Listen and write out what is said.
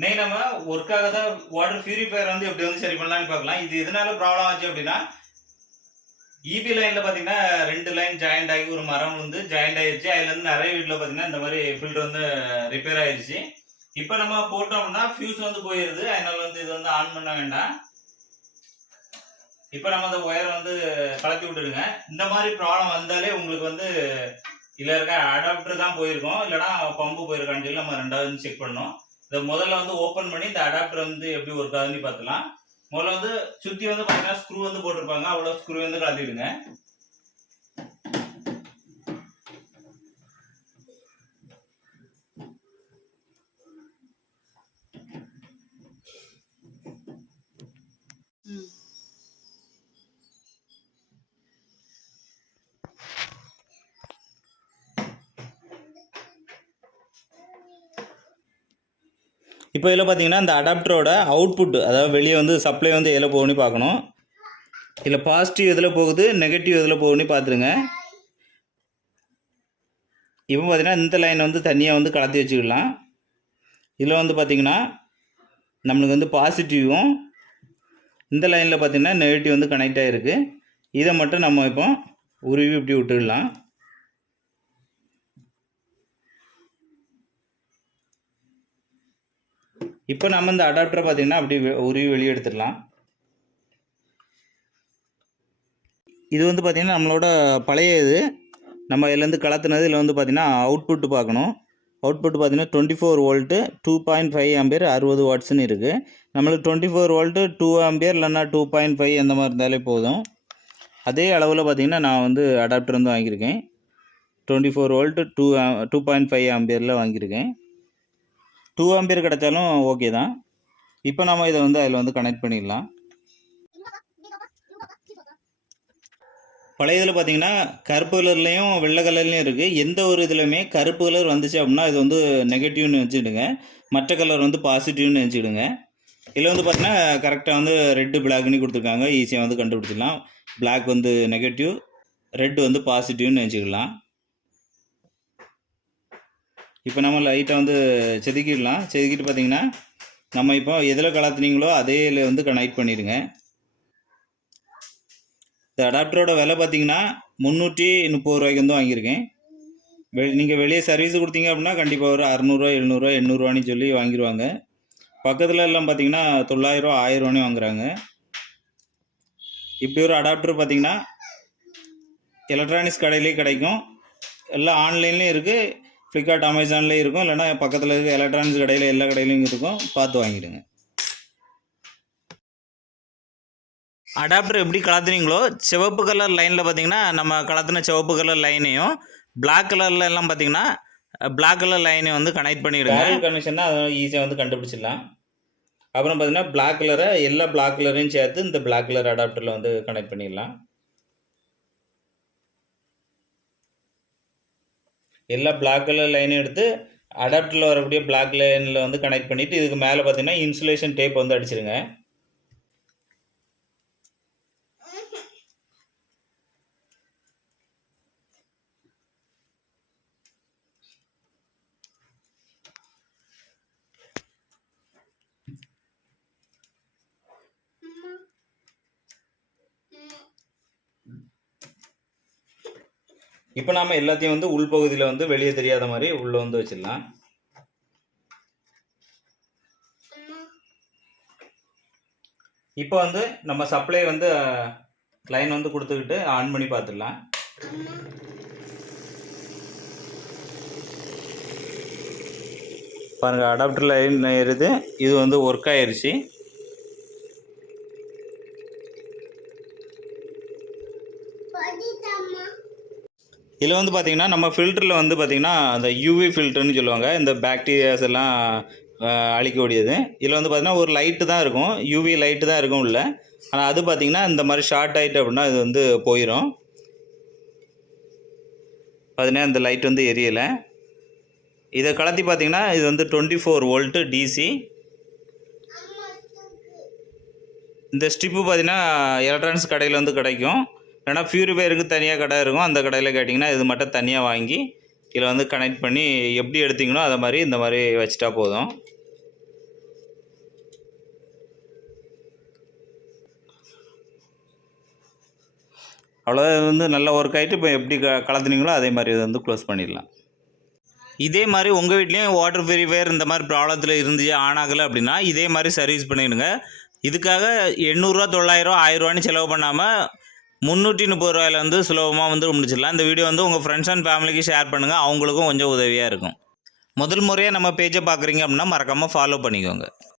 நெய் நம்ம ஒர்க்காக தான் வாட்டர் பியூரிஃபையர் வந்து எப்படி வந்து சரி பண்ணலாம்னு பார்க்கலாம். இது எதனால ப்ராப்ளம் ஆச்சு அப்படின்னா இபி லைனில் பார்த்தீங்கன்னா ரெண்டு லைன் ஜாயிண்ட் ஆகி ஒரு மரம் வந்து ஜாயிண்ட் ஆயிடுச்சு அதுலேருந்து நிறைய வீட்டில் பார்த்தீங்கன்னா இந்த மாதிரி ஃபில்டர் வந்து ரிப்பேர் ஆயிடுச்சு இப்போ நம்ம போட்டோம்னா ஃபியூஸ் வந்து போயிருது. அதனால வந்து இது வந்து ஆன் பண்ண வேண்டாம். இப்போ நம்ம அந்த ஒயரை வந்து கலத்தி விட்டுடுங்க. இந்த மாதிரி ப்ராப்ளம் வந்தாலே உங்களுக்கு வந்து இதில் இருக்க அடாப்டர் தான் போயிருக்கோம். இல்லைனா பம்பு போயிருக்கான்னு சொல்லி நம்ம ரெண்டாவது செக் பண்ணோம் இந்த முதல்ல வந்து ஓப்பன் பண்ணி இந்த அடாப்டர் வந்து எப்படி ஒர்க் ஆகுதுன்னு பார்த்துலாம் முதல்ல வந்து சுற்றி வந்து பார்த்தீங்கன்னா ஸ்க்ரூ வந்து போட்டிருப்பாங்க. அவ்வளோ ஸ்க்ரூ வந்து கலத்திடுங்க இப்போ இதில் பார்த்தீங்கன்னா இந்த அடாப்டரோட அவுட்புட் அதாவது வெளியே வந்து சப்ளை வந்து எதில் போகணும் பார்க்கணும். இதில் பாசிட்டிவ் எதில் போகுது நெகட்டிவ் எதில் போகும்னு பார்த்துருங்க. இப்போ பார்த்தீங்கன்னா இந்த லைன் வந்து தனியாக வந்து கலத்தி வச்சுக்கலாம். இதில் வந்து பார்த்திங்கன்னா நம்மளுக்கு வந்து பாசிட்டிவும் இந்த லைனில் பார்த்தீங்கன்னா நெகட்டிவ் வந்து கனெக்ட் ஆகிருக்கு இதை மட்டும் நம்ம இப்போ உருவி இப்படி விட்டுடலாம். இப்போ நம்ம இந்த அடாப்டரை பார்த்தீங்கன்னா அப்படி வெ- உருவி வெளியே எடுத்துடலாம். இது வந்து பார்த்திங்கன்னா நம்மளோட பழைய இது. நம்ம இதுலேருந்து கலத்துனது இதில் வந்து பார்த்திங்கன்னா அவுட்புட் பார்க்கணும். அவுட்புட் பார்த்தீங்கன்னா twenty four volt two point five ampere அறுபது வாட்ஸ்னு இருக்குது நம்மளுக்கு twenty four volt two ampere இல்லைன்னா டூ பாயிண்ட் ஃபைவ் அந்த மாதிரி இருந்தாலே போதும். அதே அளவில் பார்த்தீங்கன்னா நான் வந்து அடாப்டர் வந்து வாங்கியிருக்கேன். Twenty four volt two two point five ஆம்பியரில் வாங்கியிருக்கேன். டூ ஆம்பியர் கிடைச்சாலும் ஓகே தான். இப்போ நம்ம இதை வந்து அதில் வந்து கனெக்ட் பண்ணிடலாம். பழைய இதில் பார்த்தீங்கன்னா கருப்பு கலர்லேயும் வெள்ளை கலர்லேயும் இருக்குது எந்த ஒரு இதுலையுமே கருப்பு கலர் வந்துச்சு அப்படின்னா இது வந்து நெகட்டிவ்னு வச்சுக்கிடுங்க மற்ற கலர் வந்து பாசிட்டிவ்னு வச்சுக்கிடுங்க இதில் வந்து பார்த்தீங்கன்னா கரெக்டாக வந்து ரெட்டு பிளாக்னு கொடுத்துருக்காங்க. ஈஸியாக வந்து கண்டுபிடிச்சிடலாம். பிளாக் வந்து நெகட்டிவ் ரெட் வந்து பாசிட்டிவ்னு வச்சுக்கலாம் இப்போ நம்ம லைட்டை வந்து செதுக்கிடலாம். செதுக்கிட்டு பார்த்தீங்கன்னா நம்ம இப்போ எதில் கலத்துனீங்களோ அதே இதில் வந்து கனெக்ட் பண்ணிடுங்க. இந்த அடாப்டரோட விலை பார்த்தீங்கன்னா முந்நூற்றி முப்பது ரூபாய்க்கு வந்து வாங்கியிருக்கேன். வெ நீங்கள் வெளியே சர்வீஸ் கொடுத்தீங்க அப்படின்னா கண்டிப்பாக ஒரு அறநூறுவா எழுநூறுவா எண்ணூறுவான்னு சொல்லி வாங்கிடுவாங்க பக்கத்தில் எல்லாம் பார்த்தீங்கன்னா தொள்ளாயிரரூவா ஆயிரரூவானே வாங்குறாங்க. இப்படி ஒரு அடாப்டர் பார்த்தீங்கன்னா எலக்ட்ரானிக்ஸ் கடையிலே கிடைக்கும். எல்லாம் ஆன்லைன்லேயும் இருக்குது ஃப்ளிப்கார்ட் அமேசான்லேயும் இருக்கும். இல்லைன்னா பக்கத்தில் இருக்க எலக்ட்ரானிக்ஸ் கடையில் எல்லா கடையிலையும் இருக்கும். பார்த்து வாங்கிடுங்க. அடாப்டர் எப்படி கலத்துனீங்களோ சிவப்பு கலர் லைனில் பார்த்தீங்கன்னா நம்ம கலத்துன சிவப்பு கலர் லைனையும் Black கலரில் எல்லாம் பார்த்தீங்கன்னா Black கலர் லைனை வந்து கனெக்ட் பண்ணிவிடுங்க கனெக்ஷன்னா அதை ஈஸியாக வந்து கண்டுபிடிச்சிடலாம். அப்புறம் பார்த்தீங்கன்னா Black கலரை எல்லா Black கலரையும் சேர்த்து இந்த Black கலர் அடாப்டரில் வந்து கனெக்ட் பண்ணிடலாம். எல்லா Black கலர் லைனும் எடுத்து அடாப்டரில் வரக்கூடிய பிளாக் லைனில் வந்து கனெக்ட் பண்ணிவிட்டு இதுக்கு மேலே பார்த்தீங்கன்னா இன்சுலேஷன் டேப் வந்து அடிச்சிருங்க. இப்போ நாம எல்லாத்தையும் வந்து உள்பகுதியில் வந்து வெளியே தெரியாத மாதிரி உள்ளே வந்து வச்சிடலாம். இப்போ வந்து நம்ம சப்ளை வந்து லைன் வந்து கொடுத்துக்கிட்டு ஆன் பண்ணி பார்த்துடலாம். பாருங்கள் அடாப்டர் லைன் ஏறுது? இது வந்து ஒர்க் ஆயிருச்சு. இதில் வந்து பார்த்திங்கன்னா நம்ம ஃபில்டரில் வந்து பார்த்திங்கன்னா அந்த யூவி ஃபில்டர்னு சொல்லுவாங்க. இந்த பேக்டீரியாஸ் எல்லாம் அழிக்கக்கூடியது இதில் வந்து பார்த்திங்கன்னா ஒரு லைட்டு தான் இருக்கும். யூவி லைட்டு தான் இருக்கும் உள்ள. ஆனால் அது பார்த்திங்கன்னா இந்த மாதிரி ஷார்ட் ஆகிட்டு அப்படின்னா இது வந்து போயிடும் பார்த்தீங்கன்னா இந்த லைட் வந்து எரியலை. இதை கலத்தி பார்த்திங்கன்னா இது வந்து டுவெண்ட்டி ஃபோர் வோல்ட்டு டிசி இந்த ஸ்ட்ரிப்பு பார்த்திங்கன்னா எலக்ட்ரானிக்ஸ் கடையில் வந்து கிடைக்கும். இல்லைனா ப்யூரிஃபையருக்கு தனியாக கடை இருக்கும். அந்த கடையில் கேட்டிங்கன்னா இது மட்டும் தனியாக வாங்கி இதில் வந்து கனெக்ட் பண்ணி எப்படி எடுத்திங்களோ அதை மாதிரி இந்த மாதிரி வச்சுட்டா போதும். அவ்வளோ வந்து நல்ல ஒர்க் ஆகிட்டு இப்போ எப்படி க கலத்துனீங்களோ அதே மாதிரி இதை வந்து க்ளோஸ் பண்ணிடலாம். இதே மாதிரி உங்கள் வீட்லேயும் வாட்டர் பியூரிஃபையர் இந்த மாதிரி ப்ராப்ளத்தில் இருந்துச்சு ஆன் ஆகலை அப்படின்னா இதே மாதிரி சர்வீஸ் பண்ணிடுங்க. இதுக்காக எண்ணூறுரூவா தொள்ளாயிரரூவா ஆயிரரூவான்னு செலவு பண்ணாமல் முந்நூற்றி முப்பது ரூபாயில வந்து சுலபமாக வந்து முடிச்சிடலாம். இந்த வீடியோ வந்து உங்கள் ஃப்ரெண்ட்ஸ் அண்ட் ஃபேமிலிக்கு ஷேர் பண்ணுங்கள் அவங்களுக்கும் கொஞ்சம் உதவியாக இருக்கும். முதல் முறையாக நம்ம பேஜை பார்க்குறீங்க அப்படின்னா மறக்காமல் ஃபாலோ பண்ணிக்கோங்க.